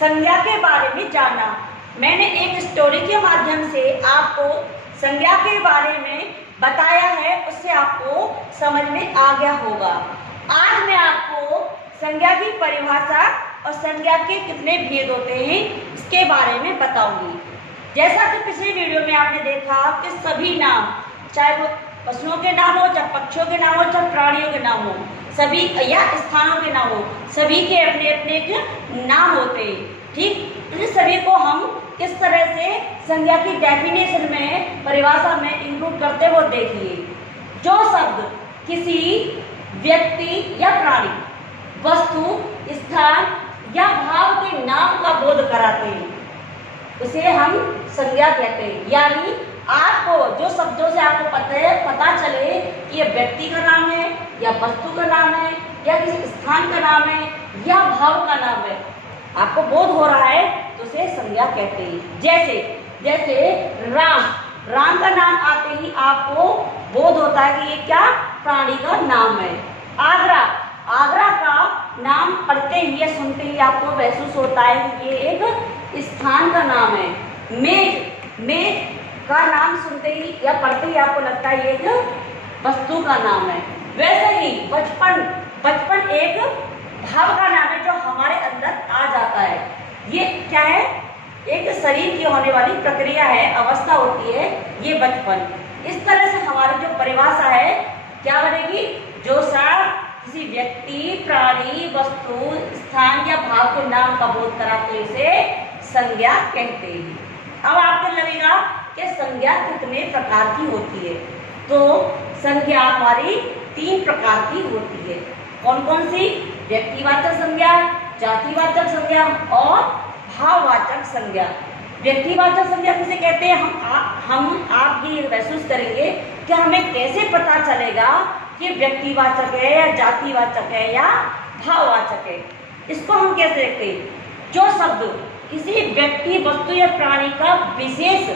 संज्ञा के बारे में जाना। मैंने एक स्टोरी के माध्यम से आपको संज्ञा के बारे में बताया है, उससे आपको समझ में आ गया होगा। आज मैं आपको संज्ञा की परिभाषा और संज्ञा के कितने भेद होते हैं इसके बारे में बताऊंगी। जैसा कि पिछली वीडियो में आपने देखा कि सभी नाम, चाहे वो पशुओं के नाम हो, चाहे पक्षियों के नाम हो, चाहे प्राणियों के नाम हो, सभी या स्थानों के नाम हो, सभी के अपने अपने नाम होते हैं। ठीक, इन सभी को हम किस तरह से संज्ञा की डेफिनेशन में, परिभाषा में इंक्लूड करते हैं वो देखिए। जो शब्द किसी व्यक्ति या प्राणी, वस्तु, स्थान या भाव के नाम का बोध कराते हैं उसे हम संज्ञा कहते हैं। यानी आपको जो शब्दों से आपको पता चले कि ये व्यक्ति का नाम है या वस्तु का नाम है या किसी स्थान का नाम है या भाव का नाम है, आपको बोध हो रहा है तो उसे संज्ञा कहते हैं। जैसे राम का नाम आते ही आपको बोध होता है कि ये क्या प्राणी का नाम है। आगरा का नाम पढ़ते ही या सुनते ही आपको महसूस होता है कि ये एक स्थान का नाम है। मेघ का नाम सुनते ही या पढ़ते ही आपको लगता है ये एक वस्तु का नाम है। वैसे ही बचपन एक भाव का नाम है जो हमारे अंदर आ जाता है। ये क्या है? एक शरीर की होने वाली प्रक्रिया है, अवस्था होती है ये बचपन। इस तरह से हमारी जो परिभाषा है क्या बनेगी? जो शब्द किसी व्यक्ति, प्राणी, वस्तु, स्थान या भाव के नाम का बोध कराते उसे संज्ञा कहते हैं। अब आपको लगेगा कि संज्ञा कितने प्रकार की होती है। तो संज्ञा हमारी 3 प्रकार की होती है। कौन कौन सी? व्यक्तिवाचक संज्ञा, जातिवाचक संज्ञा और भाववाचक संज्ञा। व्यक्तिवाचक संज्ञा किसे कहते हैं? हम आप ये महसूस करेंगे कि हमें कैसे पता चलेगा कि व्यक्तिवाचक है या जातिवाचक है या भाववाचक है। इसको हम कैसे देखते हैं? जो शब्द किसी व्यक्ति, वस्तु या प्राणी का विशेष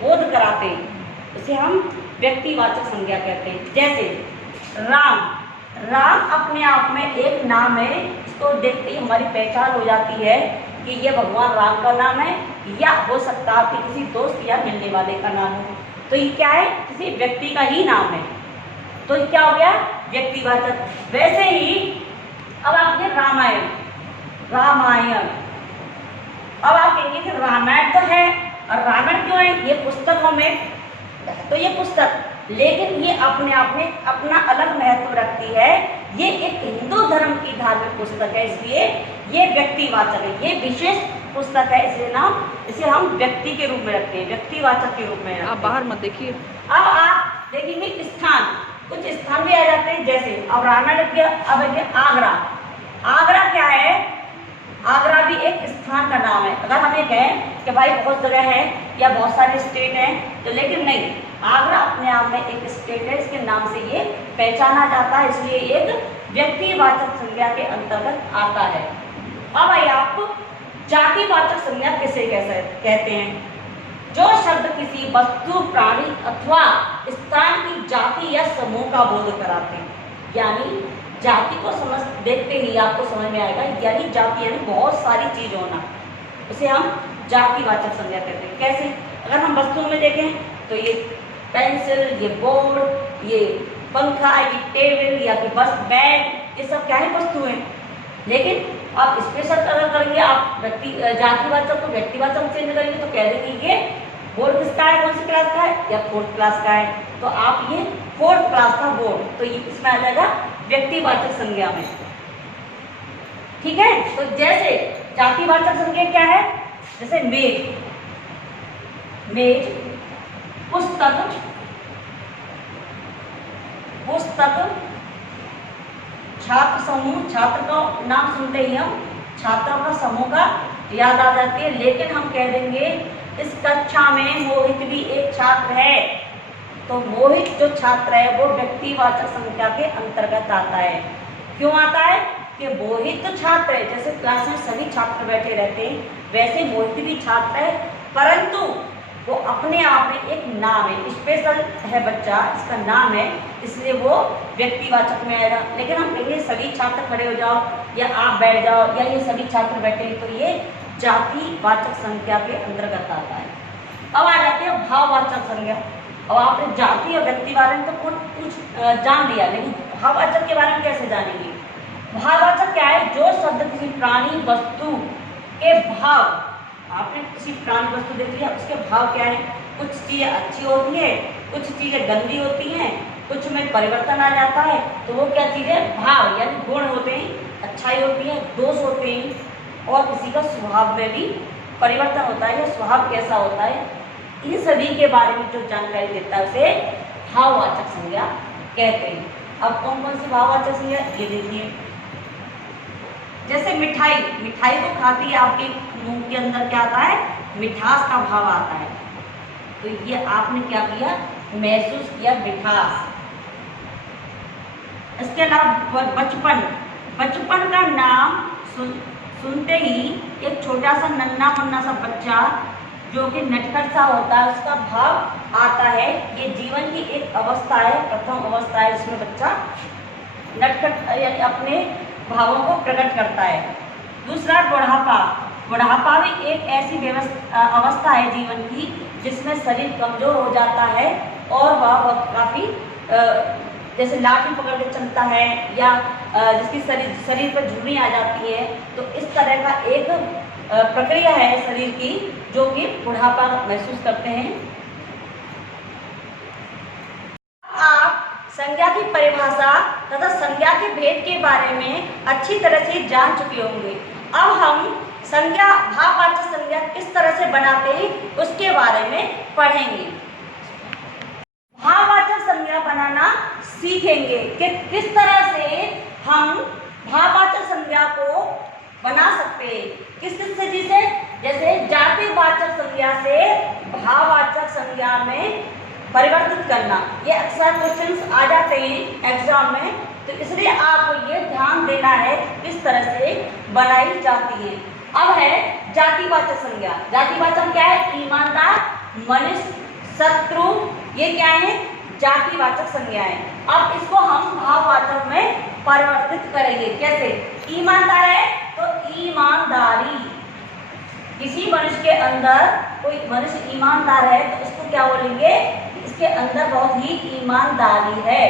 बोध कराते हैं उसे हम व्यक्तिवाचक संज्ञा कहते हैं। जैसे राम अपने आप में एक नाम है, इसको देखते ही हमारी पहचान हो जाती है कि ये भगवान राम का नाम है, या हो सकता है कि किसी दोस्त या मिलने वाले का नाम हो। तो ये क्या है? किसी व्यक्ति का ही नाम है, तो ये क्या हो गया? व्यक्तिवाचक। वैसे ही अब आपने रामायण, अब आप कहेंगे कि रामायण तो है, और रामायण क्यों है? ये पुस्तकों में, तो ये पुस्तक, लेकिन ये अपने आप में अपना अलग महत्व रखती है। ये एक हिंदू धर्म की धार्मिक पुस्तक है, इसलिए ये व्यक्तिवाचक है, ये विशेष पुस्तक है, इसे हम व्यक्ति के रूप में रखते हैं, व्यक्तिवाचक के रूप में। आप बाहर मत देखिए। अब आप देखेंगे स्थान, कुछ स्थान भी आ जाते हैं। जैसे अब रामायण के, अब आगरा क्या है? आगरा भी एक स्थान का नाम है। अगर हम ये कहें कि भाई बहुत जगह है या बहुत सारे स्टेट हैं, तो लेकिन नहीं, आगरा अपने आप में एक स्टेट है, इसके नाम से ये पहचाना जाता है, इसलिए एक व्यक्तिवाचक संज्ञा के अंतर्गत आता है। अब आइए आप जातिवाचक संज्ञा किसे कहते हैं? जो शब्द किसी वस्तु, प्राणी अथवा स्थान की जाति या समूह का बोध कराते हैं। यानी जाति को देखते ही आपको समझ में आएगा, यानी जाति यानी बहुत सारी चीज होना, उसे हम जातिवाचक संज्ञा कहते हैं। कैसे? अगर हम वस्तुओं में देखें तो ये पेंसिल, ये बोर्ड, ये पंखा, ये टेबल या कि बस बैग, ये सब क्या है? वस्तुएं। लेकिन आप स्पेशल अगर करेंगे, आप जातिवाचक को व्यक्तिवाचक चेंज करेंगे तो कह देंगे ये बोर्ड किसका है, कौन सी क्लास का है, या 4th क्लास का है, तो आप ये 4th क्लास का बोर्ड, तो ये इसमें आ जाएगा व्यक्तिवाचक संज्ञा में। ठीक है? तो जैसे जातिवाचक संज्ञा क्या है? जैसे मेज, पुस्तक, छात्र समूह, छात्र का नाम सुनते ही हम छात्रों का समूह का याद आ जाती है। लेकिन हम कह देंगे इस कक्षा में मोहित भी एक छात्र है, तो मोहित जो छात्र है वो व्यक्तिवाचक संज्ञा के अंतर्गत आता है। क्यों आता है? कि मोहित तो छात्र है, जैसे क्लास में सभी छात्र बैठे रहते हैं वैसे मोहित भी छात्र है, परंतु वो अपने आप में एक नाम है, स्पेशल है बच्चा, इसका नाम है, इसलिए वो व्यक्तिवाचक में आएगा। लेकिन हम कहेंगे सभी छात्र खड़े हो जाओ या आप बैठ जाओ या ये सभी छात्र बैठे, तो ये जातिवाचक संज्ञा के अंतर्गत आता है। अब आ जाते हैं भाववाचक संज्ञा। अब आपने जाति और व्यक्ति बारे में तो कुछ जान लिया, लेकिन भाववाचक के बारे में कैसे जानेंगे? भाववाचक क्या है? जो शब्द किसी प्राणी वस्तु के भाव, आपने किसी प्राणी वस्तु देख लिया, उसके भाव क्या है? कुछ चीजें अच्छी होती है, कुछ चीजें गंदी होती हैं, कुछ में परिवर्तन आ जाता है, तो वो क्या चीजें? भाव यानी गुण होते हैं, अच्छाई होती है, दोष होते हैं, और किसी का स्वभाव में भी परिवर्तन होता है, या स्वभाव कैसा होता है, इन सभी के बारे में जो जानकारी देता है उसे भाववाचक संज्ञा कहते हैं। अब कौन कौन सी भाववाचक संज्ञा ये देखिए, जैसे मिठाई, मिठाई को खाते ही आपके मुंह के अंदर क्या आता है? मिठास का भाव आता है, तो ये आपने क्या किया? महसूस किया मिठास। इसके अलावा बचपन, बचपन का नाम सुनते ही एक छोटा सा नन्हा मुन्ना सा बच्चा जो कि नटखट सा होता है, उसका भाव आता है। ये जीवन की एक अवस्था है, प्रथम अवस्था है, जिसमें बच्चा नटखट यानी अपने भावों को प्रकट करता है। दूसरा बुढ़ापा, बुढ़ापा भी एक ऐसी अवस्था है जीवन की जिसमें शरीर कमजोर हो जाता है और वह काफ़ी जैसे लाठी पकड़ के चलता है, या जिसकी शरीर पर झुर्री आ जाती है, तो इस तरह का एक प्रक्रिया है शरीर की जो कि बुढ़ापा महसूस करते हैं। आप संज्ञा की परिभाषा तथा संज्ञा के भेद के बारे में अच्छी तरह से जान चुके होंगे। अब हम संज्ञा, भाववाचक संज्ञा किस तरह से बनाते हैं उसके बारे में पढ़ेंगे। भाववाचक संज्ञा बनाना सीखेंगे कि किस तरह से हम भाववाचक संज्ञा को बना सकते हैं, किस स्थिति से? जैसे जातिवाचक संज्ञा से भाववाचक संज्ञा में परिवर्तित करना, ये अक्सर क्वेश्चंस आ जाते हैं एग्जाम में, तो इसलिए आपको ये ध्यान देना है किस तरह से बनाई जाती है। अब है जातिवाचक संज्ञा। जातिवाचक क्या है? ईमानदार, मनुष्य, शत्रु, ये क्या है? जातिवाचक संज्ञा है। अब इसको हम भाववाचक में परिवर्तित करेंगे। कैसे? ईमानदार है तो ईमानदारी, किसी मनुष्य के अंदर कोई मनुष्य ईमानदार है तो उसको क्या बोलेंगे? इसके अंदर बहुत ही ईमानदारी है,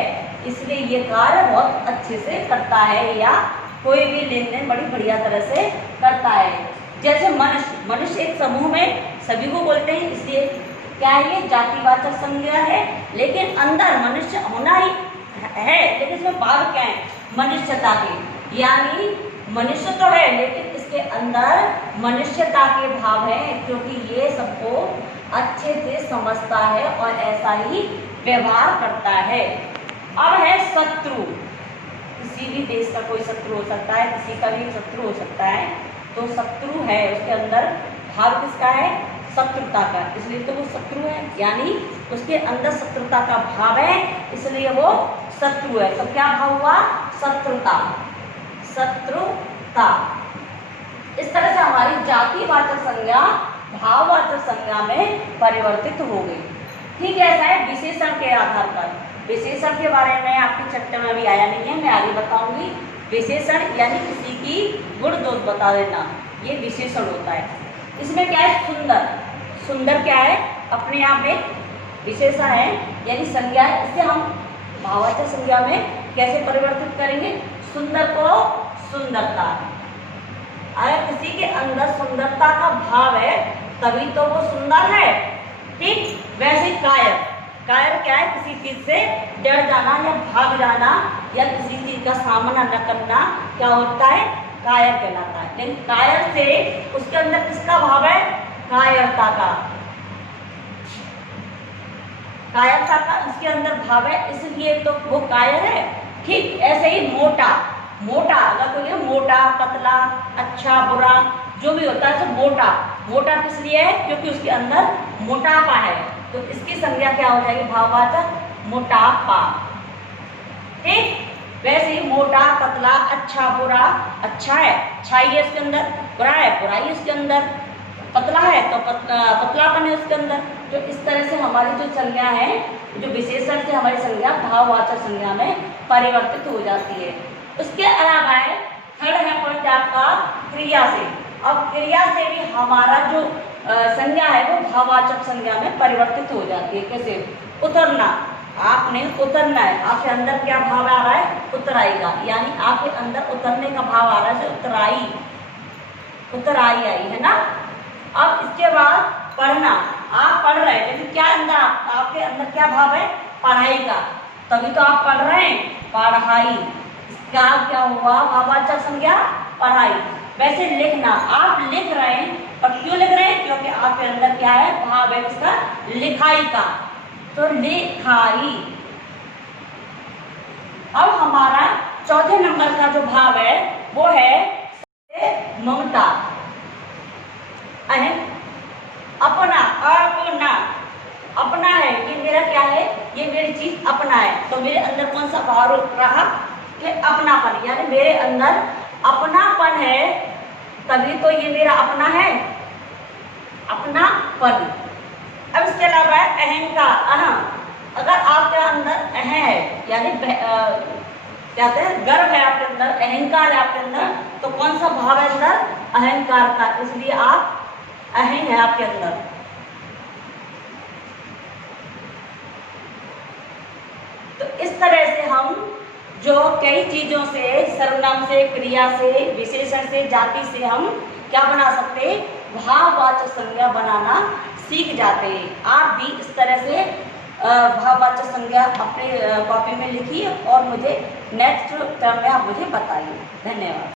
इसलिए ये कार्य बहुत अच्छे से करता है, या कोई भी लेन देन बड़ी बढ़िया तरह से करता है। जैसे मनुष्य, मनुष्य एक समूह में सभी को बोलते हैं, इसलिए क्या है? ये जातिवाचक संज्ञा है, लेकिन अंदर मनुष्य होना ही है, लेकिन इसमें भाव क्या है? मनुष्यता के, यानी मनुष्य तो है लेकिन इसके अंदर मनुष्यता के भाव है, क्योंकि ये सबको अच्छे से समझता है और ऐसा ही व्यवहार करता है। अब है शत्रु। किसी भी देश का कोई शत्रु हो सकता है, किसी का भी शत्रु हो सकता है, तो शत्रु है उसके अंदर भाव किसका है? शत्रुता का, इसलिए तो वो शत्रु है, यानी उसके अंदर शत्रुता का भाव है, इसलिए वो शत्रु है। तो क्या भाव हुआ? शत्रुता, शत्रुता। इस तरह से हमारी जातिवाचक संज्ञा भाववाचक संज्ञा में परिवर्तित हो गई। ठीक है, ऐसा है विशेषण के आधार पर। विशेषण के बारे में आपके चैप्टर में अभी आया नहीं है, मैं आगे बताऊंगी। विशेषण यानी किसी की गुण दोष बता देना, ये विशेषण होता है। इसमें क्या है? सुंदर, सुंदर क्या है? अपने आप में विशेषण है, यानी संज्ञा है। इससे हम भाववाचक संज्ञा में कैसे परिवर्तित करेंगे? सुंदर को सुंदरता, अगर किसी के अंदर सुंदरता का भाव है तभी तो वो सुंदर है। ठीक वैसे कायर, कायर क्या है? किसी चीज से डर जाना या भाग जाना या किसी चीज का सामना न करना क्या होता है? कायर कहलाता है। लेकिन कायर से उसके अंदर किसका भाव है? कायरता का, कायरता का उसके अंदर भाव है, इसलिए तो वो कायर है। ठीक ऐसे ही मोटा, मोटा अगर कोई है मोटा, पतला, अच्छा, बुरा, जो भी होता है सब मोटा, मोटा किस लिए है? क्योंकि उसके अंदर मोटापा है, तो इसकी संज्ञा क्या हो जाएगी? भाववाचक मोटापा। ठीक वैसे ही मोटा, पतला, अच्छा, बुरा, अच्छा है अच्छाई है उसके अंदर, बुरा है बुराई है उसके अंदर, पतला है तो पतलापन है उसके अंदर, जो इस तरह से हमारी जो संज्ञा है, जो विशेषण से हमारी संज्ञा भाववाचक संज्ञा में परिवर्तित हो जाती है। उसके अलावा है थर्ड है पॉइंट आपका क्रिया से। अब क्रिया से भी हमारा जो संज्ञा है वो भाववाचक संज्ञा में परिवर्तित हो जाती है। कैसे? उतरना, आपने उतरना है, आपके अंदर क्या भाव आ रहा है? उतराई का, यानी आपके अंदर उतरने का भाव आ रहा है, उतराई, उतराई आई है ना। अब इसके बाद पढ़ना, आप पढ़ रहे हैं लेकिन क्या अंदर आपके अंदर क्या भाव है? पढ़ाई का, तभी तो आप पढ़ रहे हैं, पढ़ाई। इसका क्या हुआ? भाववाचक संज्ञा पढ़ाई। वैसे लिखना, आप लिख रहे हैं, और क्यों लिख रहे हैं? क्योंकि आपके अंदर क्या है? भाव है उसका लिखाई का, तो लिखाई। अब हमारा चौथे नंबर का जो भाव है वो है ममता, अपना, अपना, अपना है, ये मेरा क्या है? ये मेरी चीज अपना है, तो मेरे अंदर कौन सा भाव रहा? कि अपनापन, यानी मेरे अंदर अपनापन है, तभी तो ये मेरा अपना है, अपनापन। अब इसके अलावा है अहंकार, अगर आपके अंदर अहं है, यानी क्या कहते हैं, गर्व है आपके अंदर, अहंकार है आपके अंदर, तो कौन सा भाव है अंदर? अहंकार का, इसलिए आप अहं है आपके अंदर। तो इस तरह से हम जो कई चीजों से, सर्वनाम से, क्रिया से, विशेषण से, जाति से हम क्या बना सकते हैं? भाववाचक संज्ञा बनाना सीख जाते हैं। आप भी इस तरह से भाववाचक संज्ञा अपने कॉपी में लिखिए और मुझे नेक्स्ट टर्म में आप मुझे बताइए। धन्यवाद।